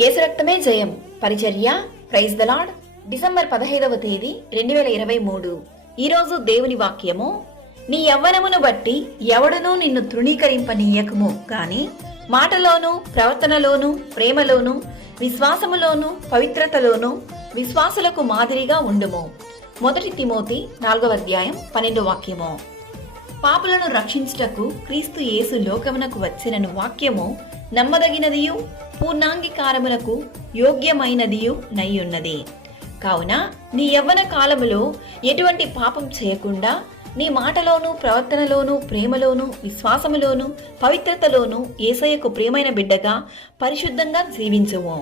యేసు రక్తమే జయం. పరిచర్య. Praise the lord. డిసెంబర్ 15వ తేదీ 2023. ఈరోజు దేవుని వాక్యము, నీ యవ్వనమును బట్టి ఎవడనూ నిన్ను తృణీకరింపనీయకము గాని మాటలోను, ప్రవర్తనలోను, ప్రేమలోను, విశ్వాసములోను, పవిత్రతలోను విశ్వాసులకు మాదిరిగా ఉండుము. 1 తిమోతి 4వ అధ్యాయం 12వ వాక్యము. పాపులను రక్షించుటకు క్రీస్తు యేసు లోకమునకు వచ్చినను వాక్యము నమ్మదగినదియు పూర్ణాంగీకారములకు యోగ్యమైనదియు నయ్యున్నది. కావున నీ యవ్వన కాలములో ఎటువంటి పాపం చేయకుండా నీ మాటలోను, ప్రవర్తనలోను, ప్రేమలోను, విశ్వాసములోను, పవిత్రతలోను యేసయ్యకు ప్రియమైన బిడ్డగా పరిశుద్ధంగా జీవించుము.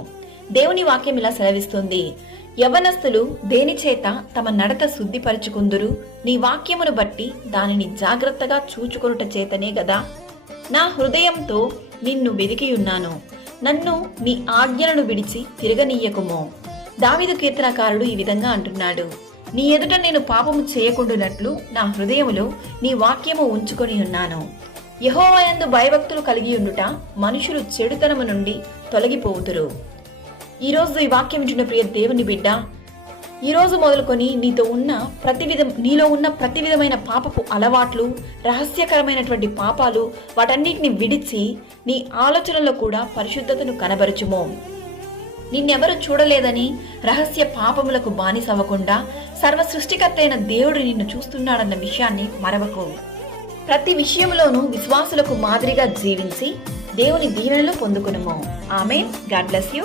దేవుని వాక్యం ఇలా సెలవిస్తుంది, యవ్వనస్తులు దేని చేత తమ నడత శుద్ధిపరచుకుందురు? నీ వాక్యమును బట్టి దానిని జాగ్రత్తగా చూచుకొనుట చేతనే గదా. నా హృదయంతో నిన్ను వెదికియున్నాను, నన్ను నీ ఆజ్ఞలను విడిచి తిరగనీయకుమో. దావీదు కీర్తనకారుడు ఈ విధంగా అంటున్నాడు, నీ ఎదుట నేను పాపము చేయకుండునట్లు నా హృదయములో నీ వాక్యము ఉంచుకొని ఉన్నాను. యెహోవా యందు భయభక్తులు కలిగి ఉండుట మనుషులు చెడుతనము నుండి తొలగిపోవుదురు. ఈరోజు ఈ వాక్యం వింటున్న ప్రియ దేవుని బిడ్డ, ఈరోజు మొదలుకొని నీలో ఉన్న ప్రతి విధమైన పాపపు అలవాట్లు, రహస్యకరమైనటువంటి పాపాలు, వాటన్నిటిని విడిచి నీ ఆలోచనలో కూడా పరిశుద్ధతను కనబరుచుమో. నిన్నెవరు చూడలేదని రహస్య పాపములకు బానిసవ్వకుండా సర్వ సృష్టికర్త అయిన దేవుడు నిన్ను చూస్తున్నాడన్న విషయాన్ని మరవకు. ప్రతి విషయంలోనూ విశ్వాసులకు మాదిరిగా జీవించి దేవుని దీవెనలు పొందుకునుము. ఆమేన్. God bless you.